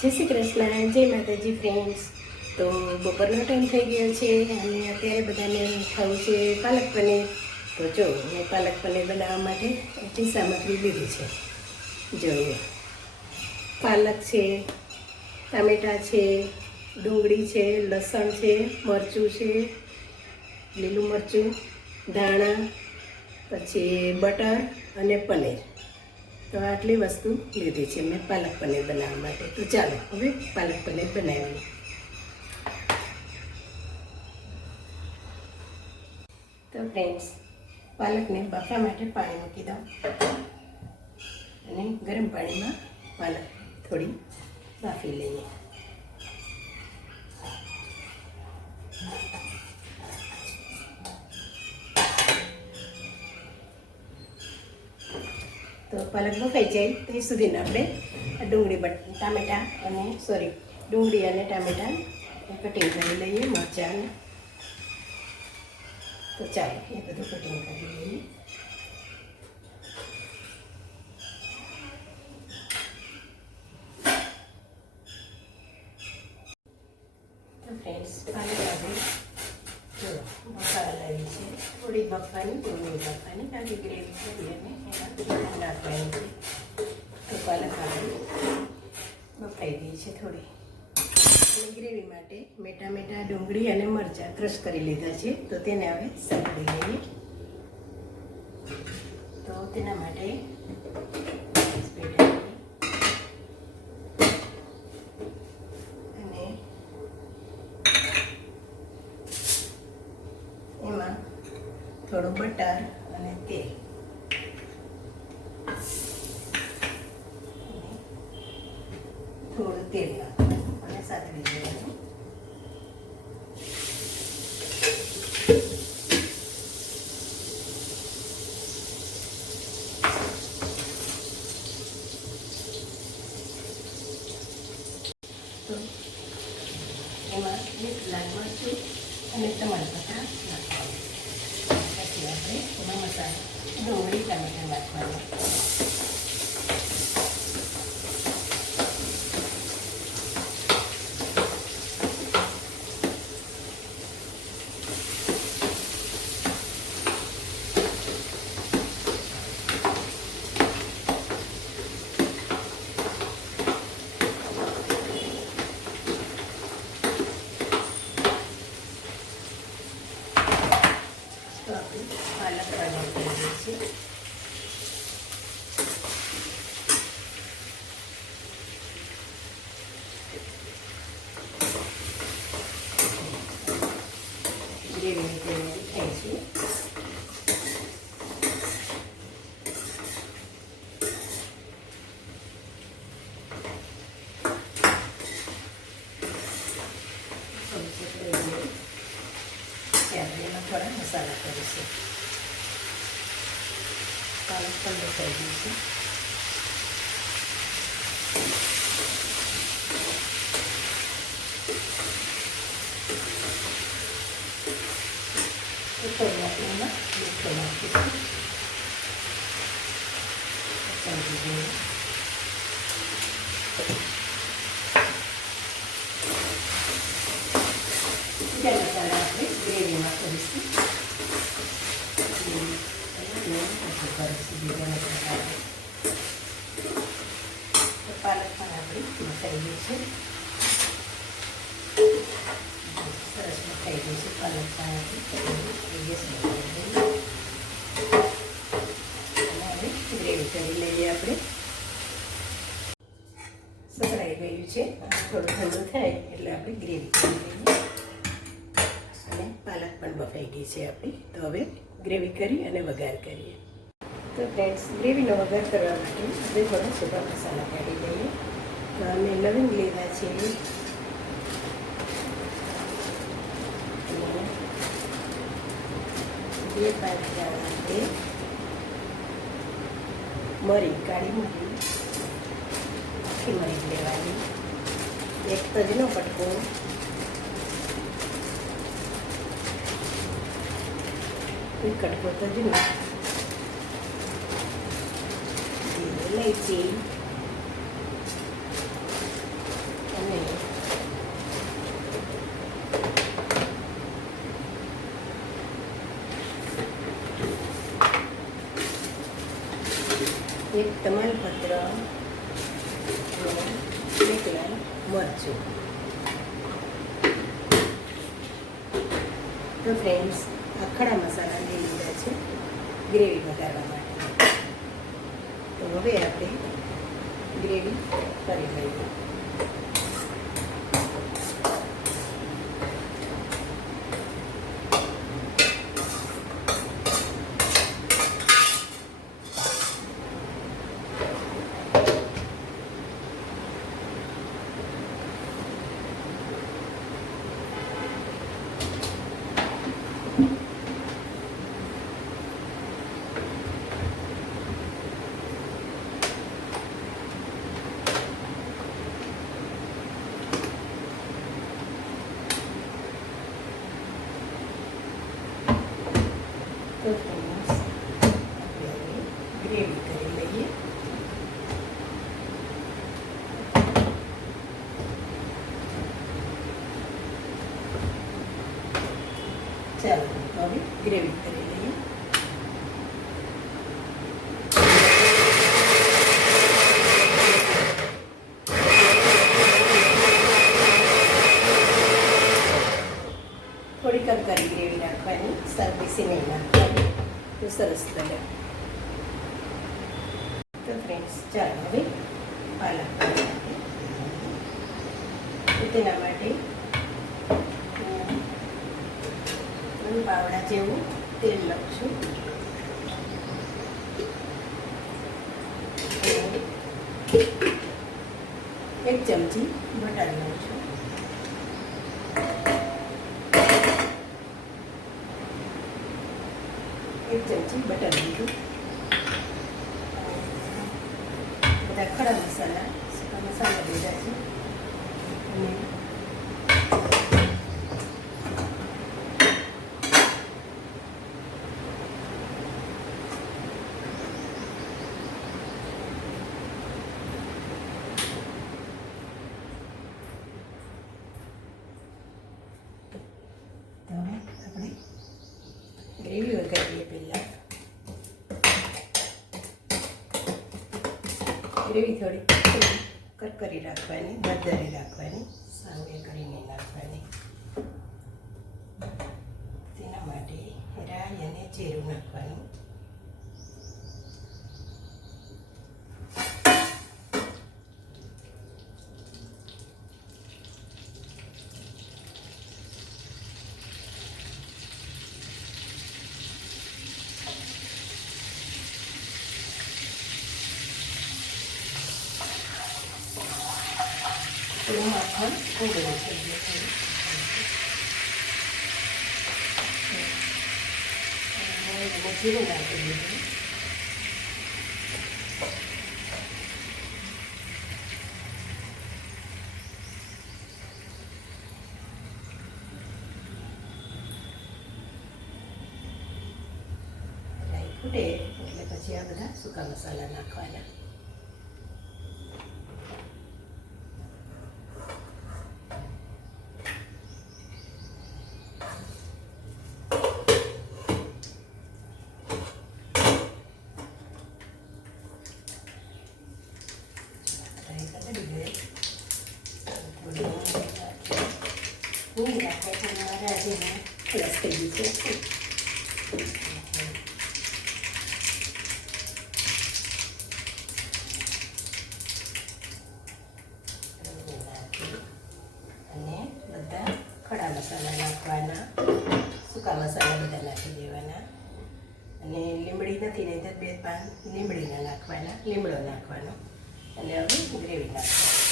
જય શ્રી કૃષ્ણ, જય માતાજી ફ્રેન્ડ્સ. તો બપોરનો ટાઈમ થઈ ગયો છે અને અત્યારે બધાને ખાવું છે પાલક પનીર. તો જો મેં પાલક પનીર બનાવવા માટે એટલી સામગ્રી લીધી છે. જોઈએ, પાલક છે, ટામેટાં છે, ડુંગળી છે, લસણ છે, મરચું છે, લીલું મરચું, ધાણા, પછી બટર અને પનીર. તો આટલી વસ્તુ લીધી છે મેં પાલક પનીર બનાવવા માટે. તો ચાલો હવે પાલક પનીર બનાવીએ. તો ફ્રેન્ડ્સ, પાલકને બાફવા માટે પાણી મૂકી દઉં અને ગરમ પાણીમાં પાલક થોડી બાફી લઈએ. તો પાલક બફાઈ જાય ત્યાં સુધીને આપણે ટામેટાં અને ટામેટાં કટિંગ કરી લઈએ, મરચાં. તો ચાલો એ બધું કટિંગ કરી લઈએ. તો ફ્રેન્ડ્સ, પાલક આપણે જો બફાવા લાવી છે. થોડી બફવાની, થોડી બફવાની, કારણ કે ગ્રેવી કરી અને એમાં નાખવાની છે. તો પાલક આપણે બફાઈ ગઈ છે થોડી. અને ગ્રેવી માટે મેં ટામેટાં, ડુંગળી અને મરચાં ક્રશ કરી લીધા છે. તો તેને હવે સાંતળી લઈએ. તો તેના માટે અને એમાં થોડું બટર અને તેલ, થોડું તેલ નાખવાનું અને સાંતળી દેવાનું. તો એમાં લાલ મરચું અને તમાલપત્તા નાખવાનું. પછી આપણે એમાં મસાલા ડુંગળી ટામેટાં નાખવાનું. તો આપણે પાલક તળવા કરીએ છીએ. ગ્રેવીની તૈયારી થાય છે. આપણે એમાં થોડા મસાલા કરીશું. પાલક પણ બફાઈ ગઈ છે. થોડું આપણે એમાં મીઠું નાખીશું. ચાલી ગયું. બીજા મસાલા આપણે ગ્રેવીમાં કરીશું. પાલક પણ આપણી મસાઈ ગઈ છે. સરસ મસાઈ ગઈ છે પાલક પણ આપણી. ગેસ બનાવી દઈએ અને હવે ગ્રેવી કરી લઈએ આપણે. સકડાઈ ગયું છે. થોડું ઠંડુ થાય એટલે આપણે ગ્રેવી કરી લઈએ. અને પાલક પણ બફાઈ ગઈ છે આપણી. તો હવે ગ્રેવી કરી અને વઘાર કરીએ. તો ફ્રેન્ડ્સ, ગ્રેવીનો વઘાર કરવા માટે આપણે થોડા સૂકા મસાલા કાઢી લઈએ. તો અમે લવિંગ લીધા છે, બે પાંચ આપણે મરી, કાળી મરી, આખી મરી લેવાની, એક તજનો કટકો, એક કટકો તજનો, इलायची, એક તમાલપત્ર અને એક લાલ મરચું. તો ફ્રેન્ડ્સ, આ ખડા મસાલા લઈ લીધા છે ગ્રેવી વઘારવા માટે. તો હવે આપણે ગ્રેવી કરી લઈએ. તો ફ્રેન્ડ્સ, આપણે ગ્રેવી કરી લઈએ. ચાલો હવે ગ્રેવી કરી લઈએ. થોડી કરકરી ગ્રેવી નાખવાની, બેસી નહીં નાખવાની, તો સરસ બને. તો ફ્રેન્ડ્સ, ચાલો હવે પાલક તેના માટે પાવડા જેવું તેલ લઉં છું. એક ચમચી બટર લઉં છું. એક ચમચી બટર લીધું. બધા ખડા મસાલા, સૂકા મસાલા લીધા છે. અને આપણે ગ્રેવી વઘારીએ. પહેલાં ગ્રેવી થોડી કરકરી રાખવાની, મધરી રાખવાની, સામે કરીને નાખવાની. તેના માટે રાઈ અને જીરું નાખવાનું. તેનું માખણ ઉગળું થઈ ગયું. જીરું નાખી દીધું. ફૂટે એટલે પછી આ બધા સૂકા મસાલા નાખવાના. Ini rakyat sama rajin kelas gitu. અને બધા ખડા મસાલા નાખવાના, સૂકા મસાલા બધા નાખી દેવાના. અને લીમડી નથી નહીં તો 2 પાન લીમડીના નાખવાના, લીમડો નાખવાનો. અને હવે ગ્રેવી નાખવાની.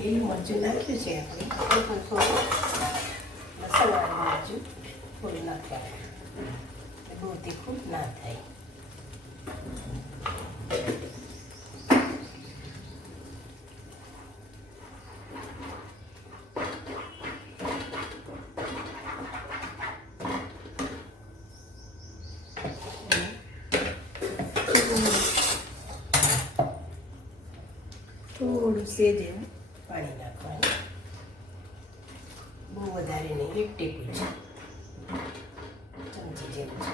લીલું મરચું નાખ્યું છે આપણે, પણ થોડું મસાલાવાળું મરચું થોડું નાખવાનું, બહુ તીખું ના થાય. થોડું સેજ એવું પાણી નાખવાનું, બહુ વધારે નહીં, એક ટીપું છે, ચમચી જેવું છે.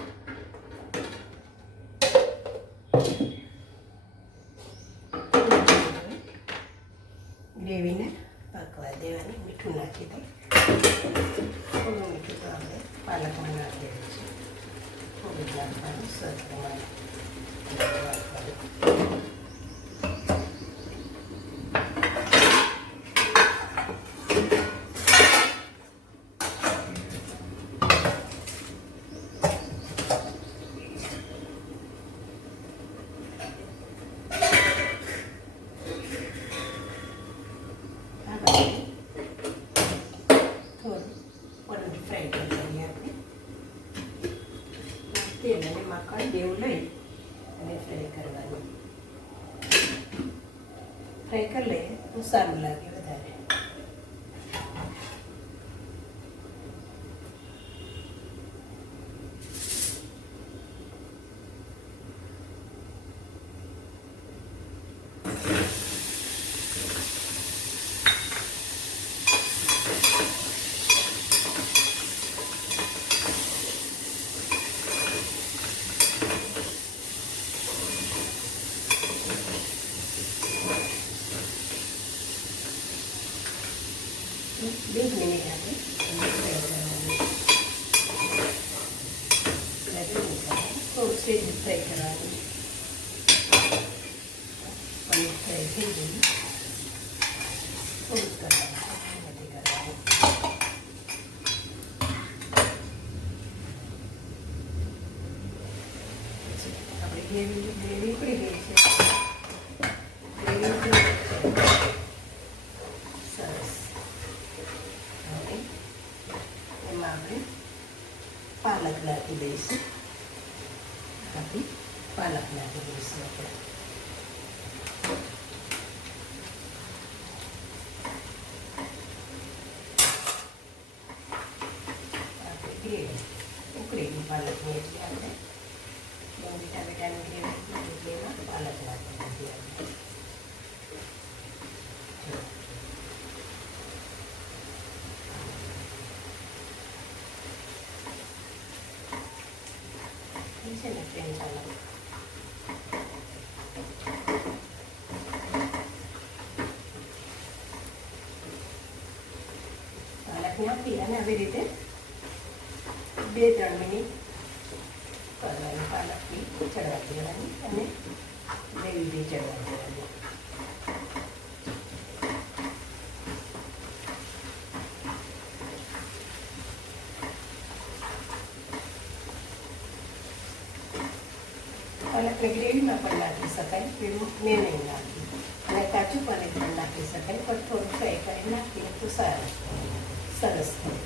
ગ્રેવીને પાકવા દેવાની, મીઠું નાખી દઈ. થોડું મીઠું તો આપણે પાલકમાં નાખી દઈએ છીએ, થોડું નાખવાનું, સર પ્રમાણે નાખવાનું. તેલ અને માખણ બેવું લઈ અને ફ્રાય કરવાનું. ફ્રાય કરી લઈએ તો સારું લાગે વધારે. બે મિનિટ આપણે ફ્રાય કરવાનું, થોડું સેજ ફ્રાય કરવાનું. પનીર ફ્રાય થઈ ગયું, થોડું કરવાનું, નથી કરવાનું. આપણી ગ્રેવી ઉકળી ગઈ છે. ગ્રેવી ઉકળી ગઈ છે, સરસ. હવે એમાં આપણે પાલક નાખી દઈશું. પાલક નાખી દઈશું આપણે. ગ્રેવી ઉકળી ગઈ પાલકની, એટલે આપણે ટામેટાની ગ્રેવી એટલે એમાં પાલક નાખી દીધી આપણે. છે ને ફ્રેન્ડ, પાલક નાખી અને આવી રીતે 2-3 મિનિટ કરવાની. પાલકની ચડવા દેવાની અને ગ્રેવી ચડવા દેવાની. પાલકને ગ્રેવીમાં પણ નાખી શકાય, પેલું મેં નહીં નાખ્યું. અને કાચું પનીર પણ નાખી શકાય, પણ થોડું ફ્રાય કરી નાખીએ તો સારું, સરસ થાય.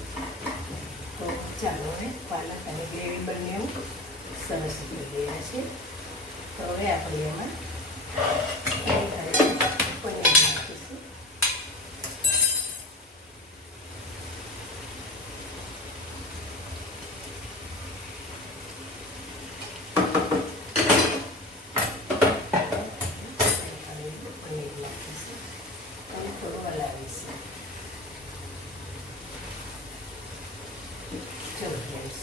તો ચાલો, હવે પાલક અને ગ્રેવી બંને સરસ થઈ ગયા છે. તો હવે આપણે એમાં પનીર નાખીશું. અને થોડું હલાવીશું. ચલો ફ્રેન્ડ્સ,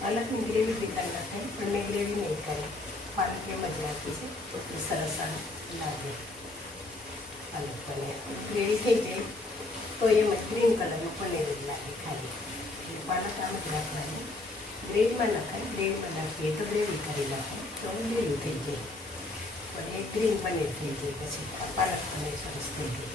પાલકની ગ્રેવી પીતા ના થાય, પણ મેં ગ્રેવી નહીં કરી. પાલક એમ જ નાખી છે, એ સરસ લાગે. પાલક પનીર ગ્રેવી થઈ જાય તો એમાં ગ્રીન કલરનું પનીર જ લાગે ખાલી. એટલે પાલક આમ જ નાખવાની, ગ્રેવીમાં નાખાય. ગ્રેવીમાં નાખીએ તો ગ્રેવી કરી નાખાય તો ગ્રેવી થઈ જાય, પણ એ ગ્રીન પનીર થઈ જાય. પછી પાલક પનીર સરસ થઈ જાય.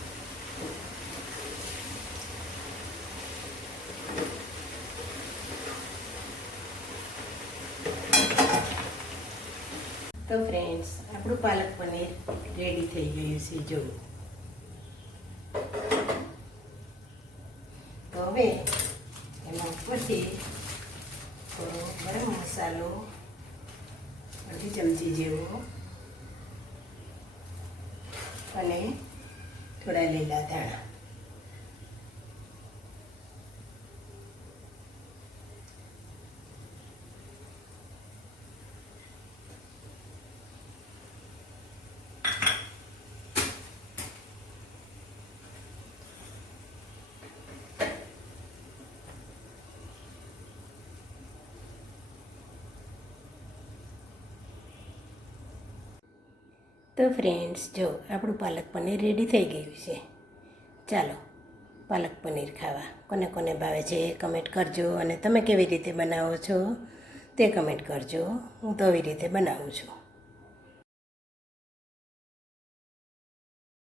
તો ફ્રેન્ડ્સ, આપણું પાલક પનીર રેડી થઈ ગયું છે. જો તો હવે એમાં ઉપરથી થોડો ગરમ મસાલો અડધી ચમચી જેવો અને થોડા લીલા ધાણા. તો ફ્રેન્ડ્સ, જો આપણું પાલક પનીર રેડી થઈ ગયું છે. ચાલો પાલક પનીર ખાવા. કોને કોને ભાવે છે કમેન્ટ કરજો, અને તમે કેવી રીતે બનાવો છો તે કમેન્ટ કરજો. હું તો આવી રીતે બનાવું છું.